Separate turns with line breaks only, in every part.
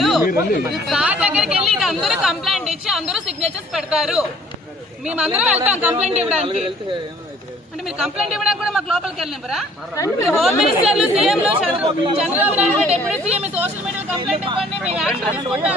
చేస్తారు సార్ దగ్గరికి వెళ్ళి ఇది అందరూ కంప్లైంట్ ఇచ్చి అందరూ సిగ్నేచర్స్ పెడతారు. మేమందరం వెళ్తాం కంప్లైంట్ ఇవ్వడానికి. అంటే మీరు కంప్లైంట్ ఇవ్వడానికి కూడా మాకు లోపలికి వెళ్ళినవరా మీరు హోమ్ మినిస్టర్లు సీఎంలు Chandrababu Naidu garu deputy CM social media complaint ఇవ్వండి మేము యాక్షన్ తీసుకుంటాం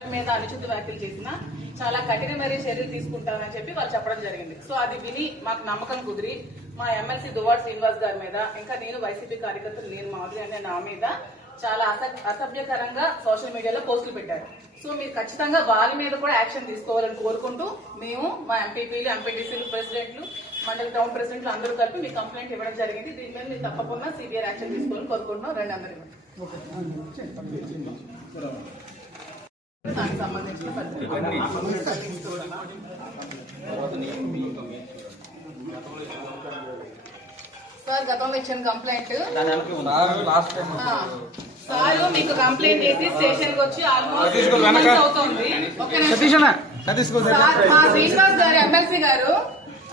మీద అవిశుద్ధ వ్యాఖ్యలు చేసిన చాలా కఠినమైన చర్యలు తీసుకుంటామని చెప్పి వాళ్ళు చెప్పడం జరిగింది. సో అది విని మాకు నమ్మకం కుదిరి మా ఎమ్మెల్సీ దువాడ్ శ్రీనివాస్ గారి మీద ఇంకా నేను వైసీపీ కార్యకర్తలు నేను మాధురి అనే నా మీద చాలా అసభ్యకరంగా సోషల్ మీడియాలో పోస్టులు పెట్టారు. సో మీరు ఖచ్చితంగా వాళ్ళ మీద కూడా యాక్షన్ తీసుకోవాలని కోరుకుంటూ మేము మా ఎంపీపీలు ఎంపీటీసీలు ప్రెసిడెంట్లు మండలి టౌన్ ప్రెసిడెంట్లు అందరూ కలిపి మీ కంప్లైంట్ ఇవ్వడం జరిగింది. దీని మీద మీరు తప్పకుండా సిబిఐ యాక్షన్ తీసుకోవాలని కోరుకుంటున్నాం. రెండు అందరూ దానికి సంబంధించిన. సార్ గతంలో ఇచ్చిన కంప్లైంట్. సార్ మీకు కంప్లైంట్ చేసి స్టేషన్కి వచ్చి ఆల్మోస్ట్ అవుతుంది. శ్రీనివాస్ గారు ఎమ్మెల్సీ గారు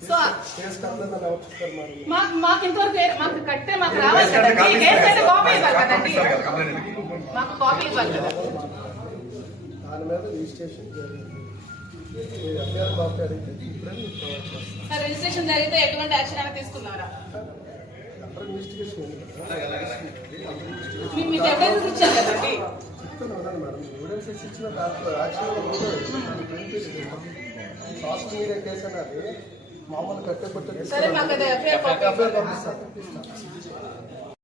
సో మాకు మాకు ఇంతవరకు మాకు కట్టే మాకు రావాలి కదండి కేసు అయితే కాపీ ఇవ్వాలి కదండి మాకు కాపీ ఇవ్వాలి కదా. సార్ రిజిస్ట్రేషన్ జరిగితే ఎటువంటి యాక్షన్ అయినా తీసుకున్నారా? మీకు ఎవిడెన్స్ ఇచ్చాం కదండి
సోషల్ మీడియా కేసు అనేది మామూలు కట్టేపట్టు
సరే మాకు అది
ఎఫ్ఐఆర్ పంపిస్తాను